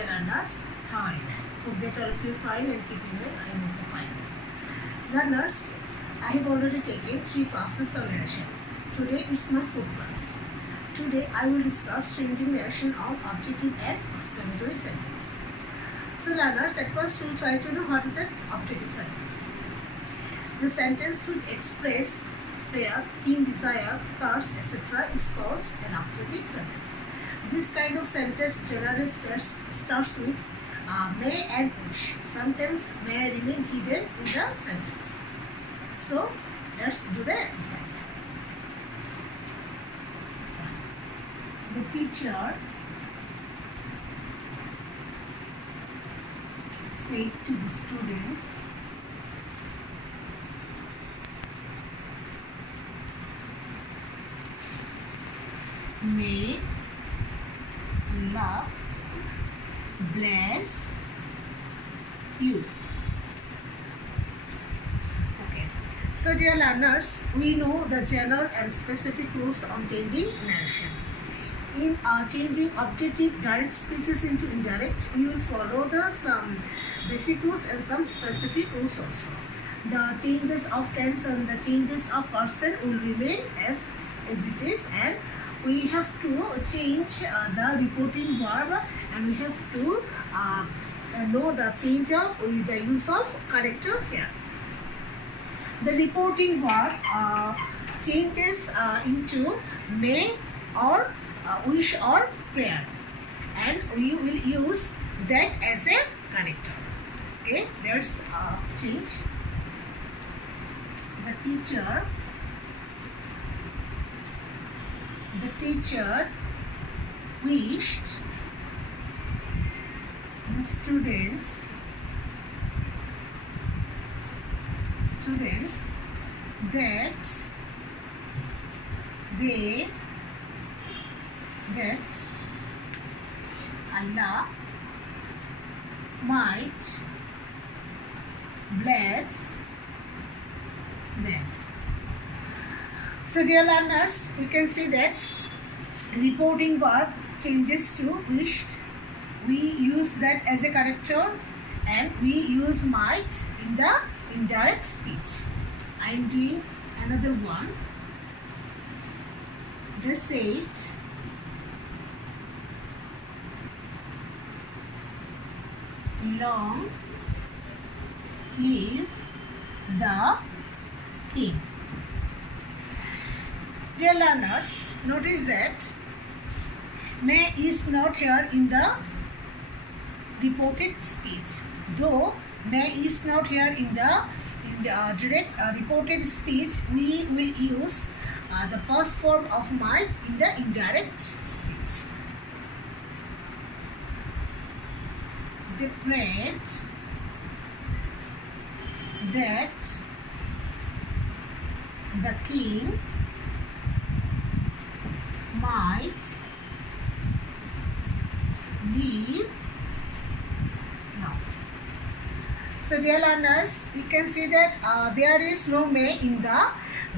dear learners, how are you? Hope that all of you fine and keeping well. I am also fine. Learners, I have already taken 3 classes of narration. Today it's my 4th class. Today I will discuss changing narration of objective and exclamatory sentence. So learners, at first we will try to know what is an objective sentence. The sentence which express prayer, keen desire, curse, etc. is called an objective sentence. This kind of sentence generally starts with may and wish. Sometimes may remain hidden in the sentence. So let's do the exercise. The teacher said to the students, may Allah bless you. Okay. So dear learners, we know the general and specific rules on changing narration. In changing objective direct speeches into indirect, we will follow the some basic rules and some specific rules also. The changes of tense and the changes of person will remain as it is, and we have to change the reporting verb, and we have to know the change of with the use of character here. The reporting verb changes into may or wish or prayer, and we will use that as a character. Okay, let's change. The teacher wished the students that Allah might bless them. So dear learners, you can see that reporting verb changes to wished. We use that as a character, and we use might in the indirect speech. I am doing another one. They said, long live the king. Dear learners, notice that may is not here in the reported speech. Though may is not here in the direct reported speech, we will use the past form of might in the indirect speech. They prayed that the king might leave now. So dear learners, you can see that there is no may in the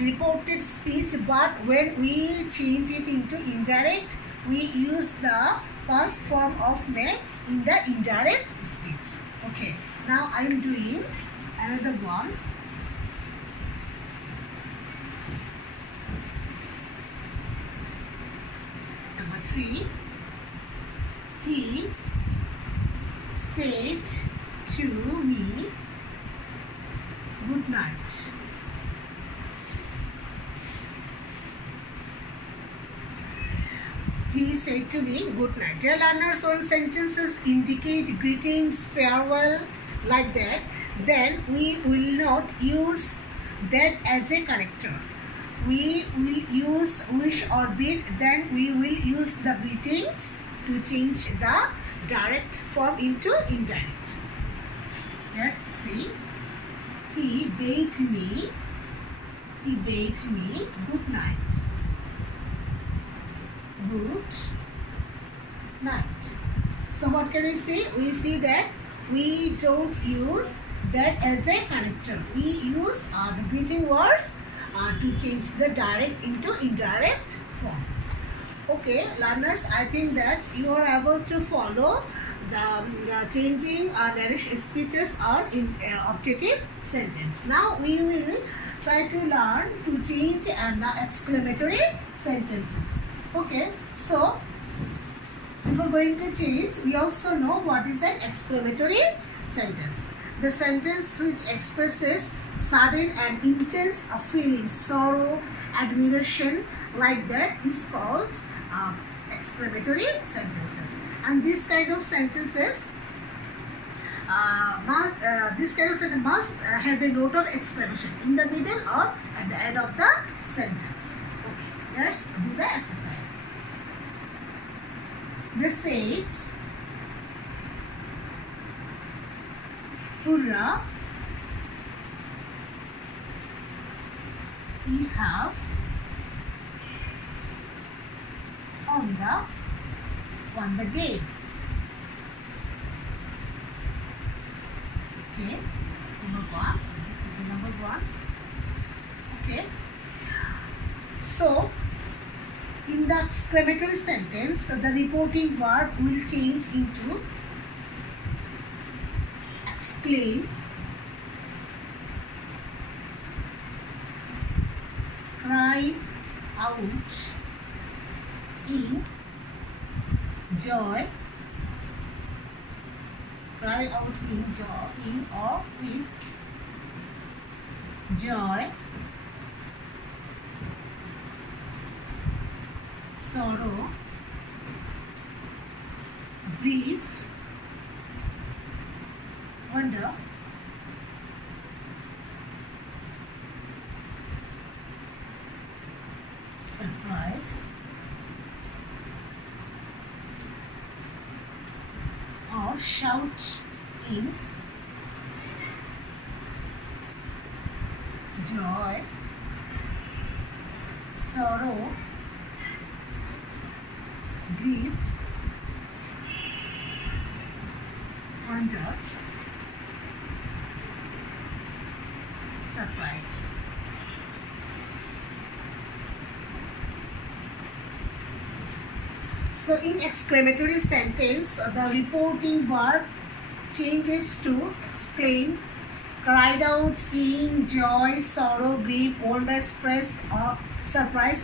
reported speech, but when we change it into indirect, we use the past form of may in the indirect speech. Okay, now I am doing another one. Number 3. He said to me good night. He said to me good night. Dear learners, when sentences indicate greetings, farewell, like that, then we will not use that as a character. We will use wish or bid, then we will use the greetings to change the direct form into indirect. Let's see. He bade me good night. Good night. So what can we say? We see that we don't use that as a character. We use the greeting words to change the direct into indirect form. Okay, learners, I think that you are able to follow the changing narration speeches or in objective sentence. Now we will try to learn to change and exclamatory sentences. Okay, so before going to change, we also know what is an exclamatory sentence. The sentence which expresses sudden and intense feelings, sorrow, admiration, like that is called exclamatory sentences. And this kind of sentences must have a note of exclamation in the middle or at the end of the sentence. Okay, let's do the exercise. They said, "Hurrah, we have won the game." Okay, this is the number one. Okay, so in the exclamatory sentence, the reporting verb will change into exclaim, cry out in joy, cry out in joy, in or with joy, sorrow, grief, wonder, surprise, or shout in joy, sorrow, grief, wonder, surprise. So in exclamatory sentence, the reporting verb changes to exclaim, cried out in joy, sorrow, grief, wonder, surprise,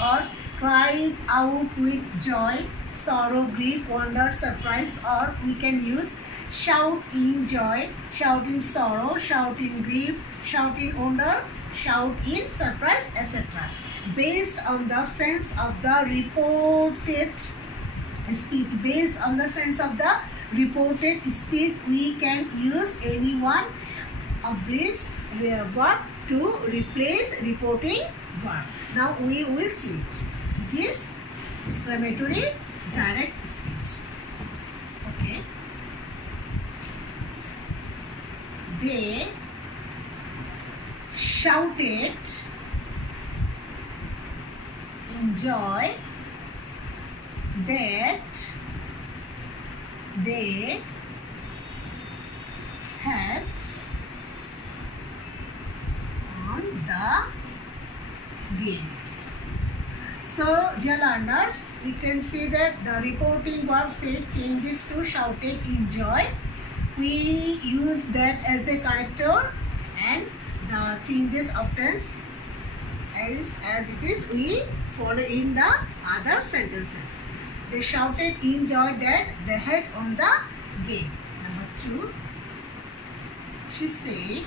or cried out with joy, sorrow, grief, wonder, surprise, or we can use shout in joy, shout in sorrow, shout in grief, shout in wonder, shout in surprise, etc. Based on the sense of the reported speech, based on the sense of the reported speech, we can use any one of these verb to replace reporting verb. Now we will change this exclamatory direct speech. Okay. They shouted in joy that they had won the game. So, dear learners, we can see that the reporting verb say changes to shouted in joy. We use that as a connector, and the changes of tense as it is we follow in the other sentences. They shouted in joy that they had won the game. Number 2, she said,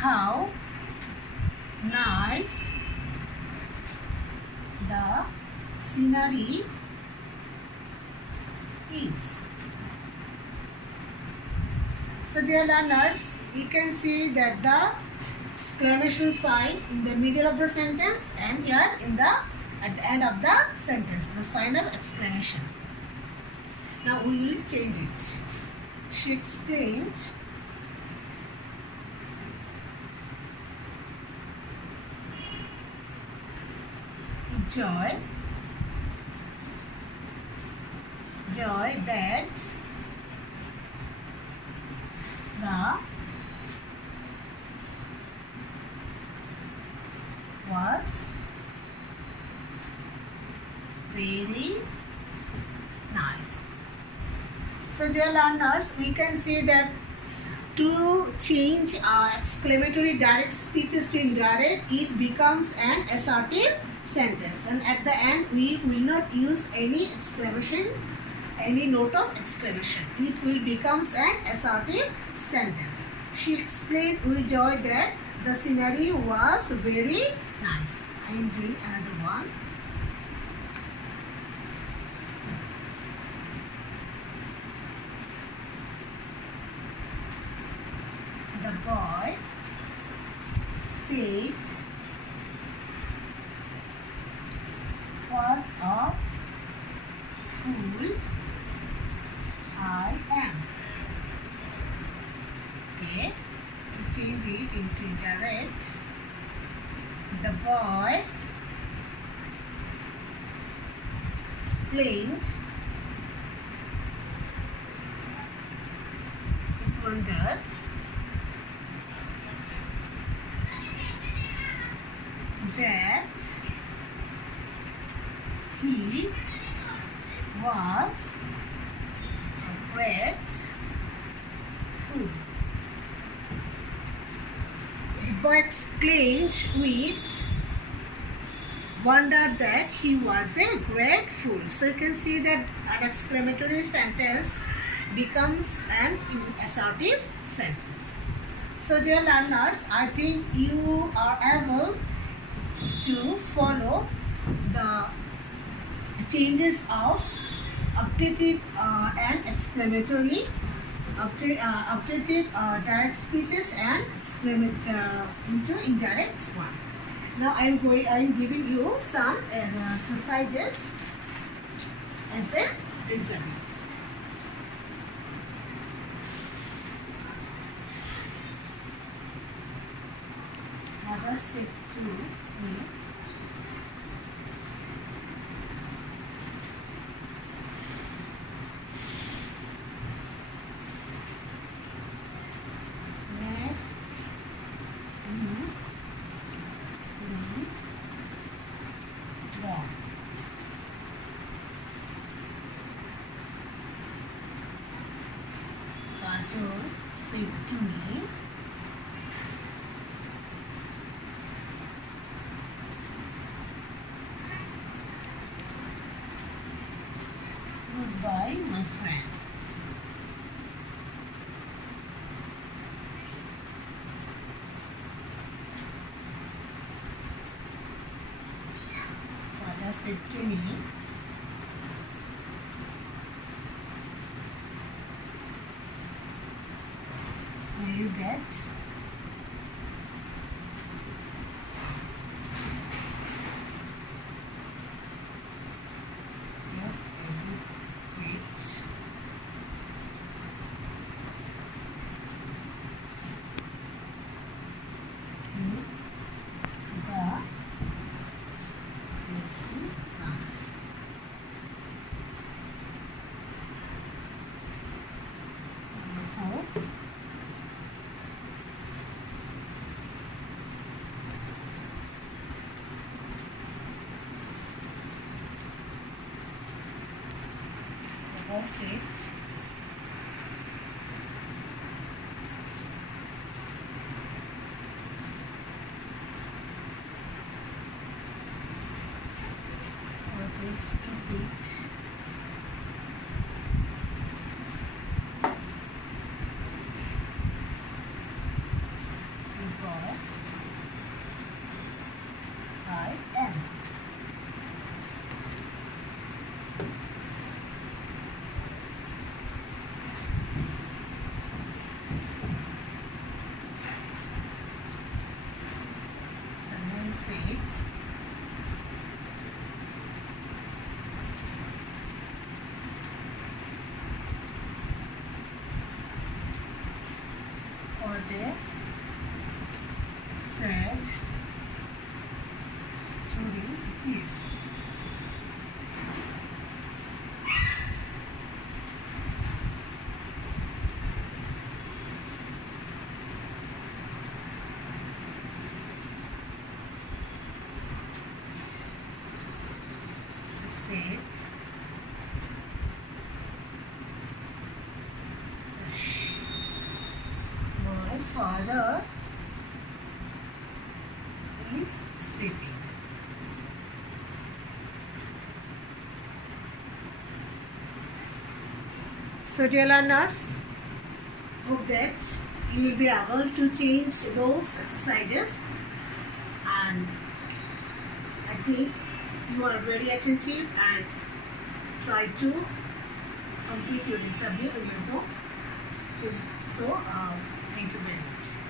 how nice the scenery is. So dear learners, we can see that the exclamation sign in the middle of the sentence and here at the end of the sentence, the sign of exclamation. Now we will change it. She exclaimed, joy that the was very nice. So dear learners, we can say that to change exclamatory direct speeches to indirect, it becomes an assertive sentence, and at the end we will not use any exclamation, any note of exclamation. It will become an assertive sentence. She explained with joy that the scenery was very nice. I am doing another one. The boy said, "What a fool I am." Okay, to change it into indirect, the boy explained with wonder that he was a great fool. The boy exclaimed with wonder that he was a great fool. So you can see that an exclamatory sentence becomes an assertive sentence. So dear learners, I think you are able to follow the changes of updated and exclamatory, updated direct speeches and into indirect one. Now I am giving you some exercises as a result. Mother said to me, "Where you live long." Kajol said to me, "Goodbye, my friend." Father said to me, "Will you get your educate?" The Jesse son. Number 4. That's it. What is stupid? Because I am. The man said, "What a sad story it is." Sit. My father is sleeping. So dear learners, hope that you will be able to change those exercises, and I think you are very attentive and try to complete your study in your book. So thank you very much.